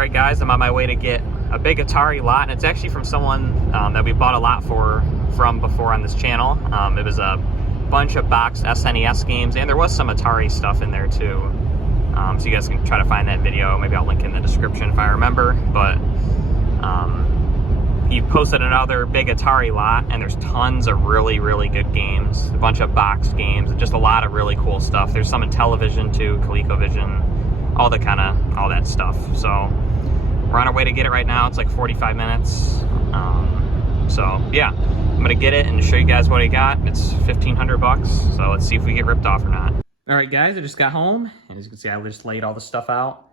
Alright guys, I'm on my way to get a big Atari lot, and it's actually from someone that we bought a lot from before on this channel. It was a bunch of boxed SNES games, and there was some Atari stuff in there too. So you guys can try to find that video. Maybe I'll link in the description if I remember. But he posted another big Atari lot, and there's tons of really good games. A bunch of boxed games, and just a lot of really cool stuff. There's some Intellivision too, Colecovision, all that stuff. So we're on our way to get it right now. It's like 45 minutes. So yeah, I'm gonna get it and show you guys what I got. It's 1,500 bucks. So let's see if we get ripped off or not. All right, guys, I just got home, and as you can see, I just laid all the stuff out.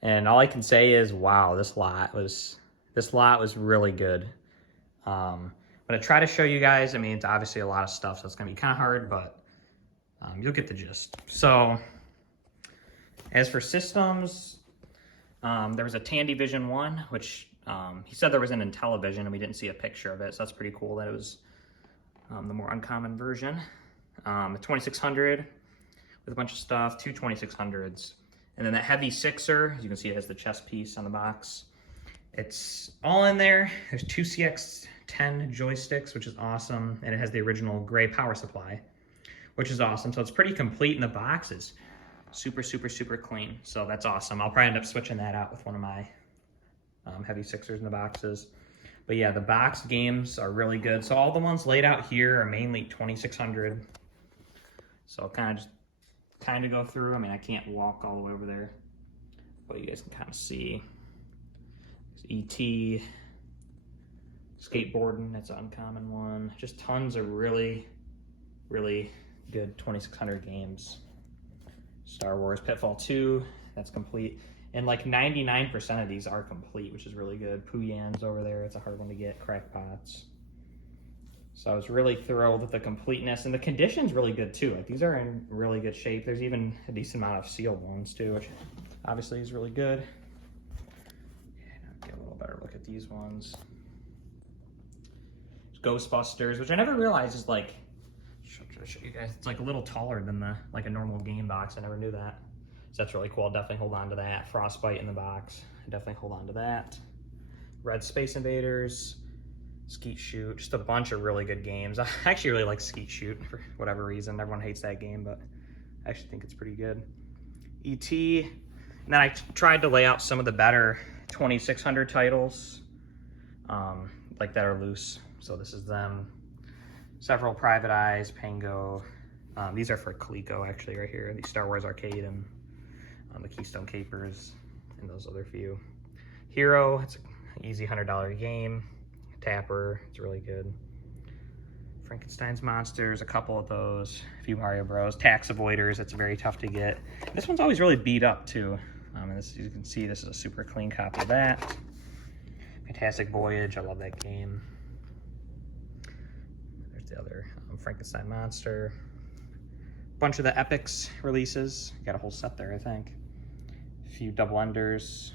And all I can say is, wow, this lot was really good. I'm gonna try to show you guys. I mean, it's obviously a lot of stuff, so it's gonna be kind of hard, but you'll get the gist. So, as for systems, there was a Intellivision one, which he said there was an Intellivision, and we didn't see a picture of it, so that's pretty cool that it was the more uncommon version. A 2600 with a bunch of stuff, two 2600s. And then that heavy sixer, as you can see, it has the chest piece on the box. It's all in there. There's two CX10 joysticks, which is awesome. And it has the original gray power supply, which is awesome. So it's pretty complete, and the box is super clean. So that's awesome. I'll probably end up switching that out with one of my heavy sixers in the boxes. But yeah, the boxed games are really good. So all the ones laid out here are mainly 2600. So kind of go through. I mean, I can't walk all the way over there, but you guys can kind of see. There's ET, skateboarding, that's an uncommon one. Just tons of really good 2600 games. Star Wars Pitfall 2, that's complete. And like 99% of these are complete, which is really good. Pooyan's over there, it's a hard one to get. Crackpots. So I was really thrilled with the completeness, and the condition's really good too. Like, these are in really good shape. There's even a decent amount of sealed ones too, which obviously is really good. Get a little better look at these ones. There's Ghostbusters, which I never realized is like, I'll show you guys, it's like a little taller than like a normal game box. I never knew that. So that's really cool. I'll definitely hold on to that. Frostbite in the box, I definitely hold on to that. Red Space Invaders. Skeet Shoot, just a bunch of really good games. I actually really like Skeet Shoot for whatever reason. Everyone hates that game, but I actually think it's pretty good. E.T. And then I tried to lay out some of the better 2600 titles, like that are loose. So this is them. Several Private Eyes, Pango. These are for Coleco, actually, right here. The Star Wars Arcade and the Keystone Capers and those other few. Hero, it's an easy $100 game. Tapper, it's really good. Frankenstein's Monsters, a couple of those. A few Mario Bros. Tax Avoiders, it's very tough to get. This one's always really beat up too. And this, you can see, this is a super clean copy of that. Fantastic Voyage, I love that game. There's the other Frankenstein Monster. Bunch of the Epics releases. Got a whole set there, I think. A few double enders.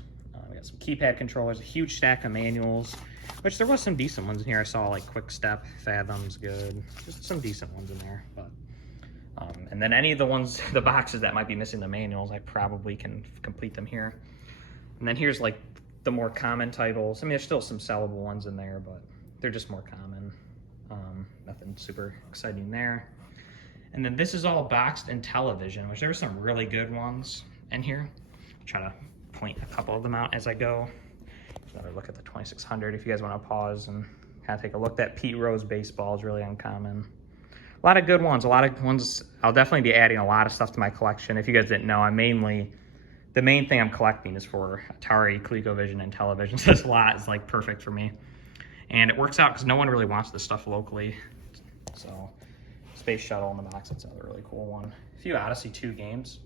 We got some keypad controllers, a huge stack of manuals, which there was some decent ones in here. I saw like Quick Step, Fathom's good, just some decent ones in there. But and then any of the ones, the boxes that might be missing the manuals, I probably can complete them here. And then here's like the more common titles. I mean, there's still some sellable ones in there, but they're just more common. Nothing super exciting there. And then this is all boxed Intellivision, which there were some really good ones in here. Try to point a couple of them out as I go. Another look at the 2600 if you guys want to pause and kind of take a look. That Pete Rose baseball is really uncommon. A lot of good ones. A lot of ones. I'll definitely be adding a lot of stuff to my collection. If you guys didn't know, the main thing I'm collecting is for Atari, ColecoVision, and Intellivision. So this lot is like perfect for me. And it works out because no one really wants this stuff locally. So Space Shuttle in the box, that's another really cool one. A few Odyssey 2 games.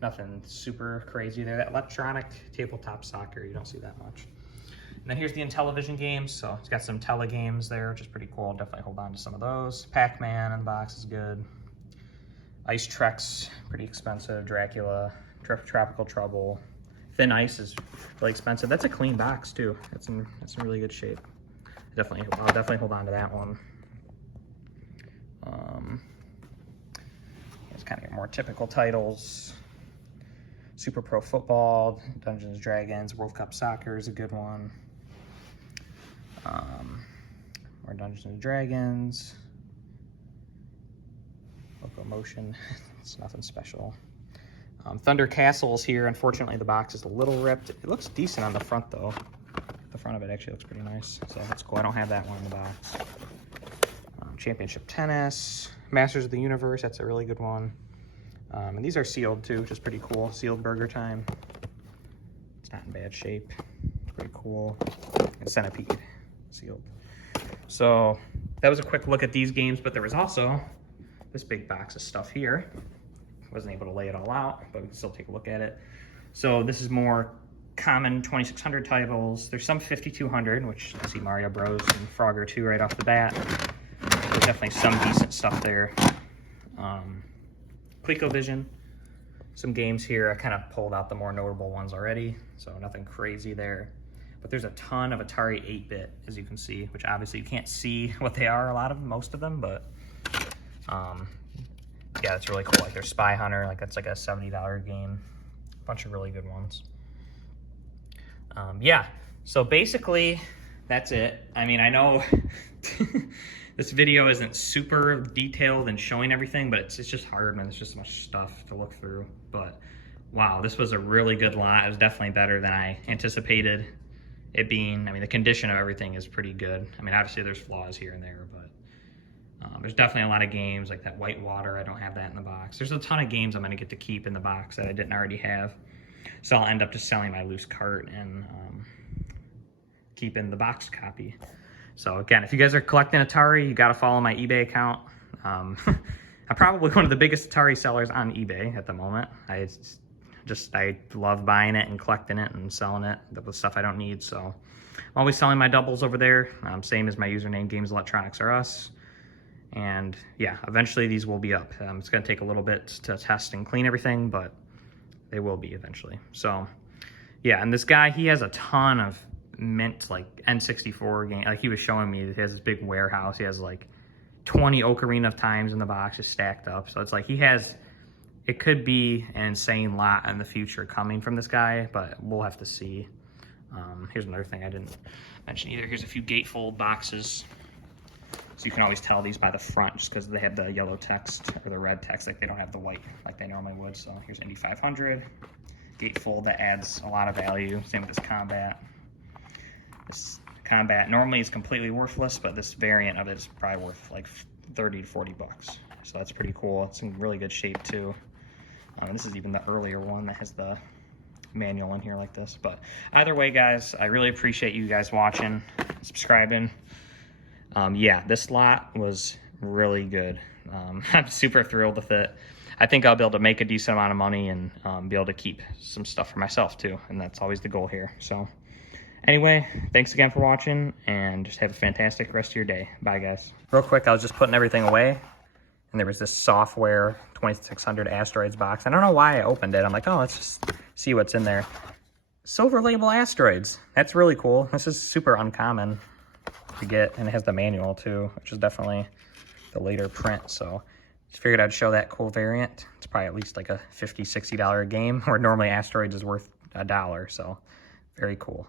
Nothing super crazy there. That electronic tabletop soccer, you don't see that much. And then here's the Intellivision games. So it's got some tele games there, which is pretty cool. I'll definitely hold on to some of those. Pac-Man in the box is good. Ice Trex, pretty expensive. Dracula, Tropical Trouble. Thin Ice is really expensive. That's a clean box too. It's in really good shape. I'll definitely hold on to that one. It's kind of your more typical titles. Super Pro Football, Dungeons and Dragons, World Cup Soccer is a good one. More Dungeons and Dragons. Locomotion, it's nothing special. Thunder Castle's here. Unfortunately, the box is a little ripped. It looks decent on the front, though. The front of it actually looks pretty nice, so that's cool. I don't have that one in the box. Championship Tennis, Masters of the Universe, that's a really good one. And these are sealed, too, which is pretty cool. Sealed Burger Time. It's not in bad shape. Pretty cool. And Centipede, sealed. So that was a quick look at these games, but there was also this big box of stuff here. Wasn't able to lay it all out, but we can still take a look at it. So this is more common 2600 titles. There's some 5200, which I see Mario Bros. And Frogger 2 right off the bat. There's definitely some decent stuff there. Colecovision, some games here. I kind of pulled out the more notable ones already, so nothing crazy there. But there's a ton of Atari 8-bit, as you can see, which obviously you can't see what they are, most of them, but yeah, that's really cool. Like there's Spy Hunter, like that's like a $70 game. A bunch of really good ones. Yeah, so basically that's it. I mean, I know this video isn't super detailed and showing everything, but it's just hard, man. There's just so much stuff to look through. But wow, this was a really good lot. It was definitely better than I anticipated it being. I mean, the condition of everything is pretty good. I mean, obviously there's flaws here and there, but there's definitely a lot of games like that White Water. I don't have that in the box. There's a ton of games I'm going to get to keep in the box that I didn't already have. So I'll end up just selling my loose cart and keeping the box copy. So again, if you guys are collecting Atari, you got to follow my eBay account. I'm probably one of the biggest Atari sellers on eBay at the moment. I love buying it and collecting it and selling it with stuff I don't need. So I'm always selling my doubles over there. Same as my username, Games Electronics R Us. And yeah, eventually these will be up. It's going to take a little bit to test and clean everything, but they will be eventually. So yeah, and this guy, he has a ton of mint like N64 game. Like he was showing me, he has this big warehouse. He has like 20 Ocarina of Times in the box just stacked up. So it's like it could be an insane lot in the future coming from this guy, but we'll have to see. Here's another thing I didn't mention either. Here's a few gatefold boxes. So you can always tell these by the front just because they have the yellow text or the red text, like they don't have the white like they normally would. So here's Indy 500, gatefold that adds a lot of value. Same with this Combat. This Combat normally is completely worthless, but this variant of it is probably worth like 30 to 40 bucks. So that's pretty cool. It's in really good shape too. This is even the earlier one that has the manual in here like this. But either way, guys, I really appreciate you guys watching, subscribing. Yeah, this lot was really good. I'm super thrilled with it. I think I'll be able to make a decent amount of money and be able to keep some stuff for myself too, and that's always the goal here. So anyway, thanks again for watching, and just have a fantastic rest of your day. Bye, guys. Real quick, I was just putting everything away, and there was this software 2600 asteroids box. I don't know why I opened it. I'm like, oh, let's just see what's in there. Silver label asteroids. That's really cool. This is super uncommon to get, and it has the manual too, which is definitely the later print. So just figured I'd show that cool variant. It's probably at least like a $50, $60 game, where normally asteroids is worth $1. So very cool.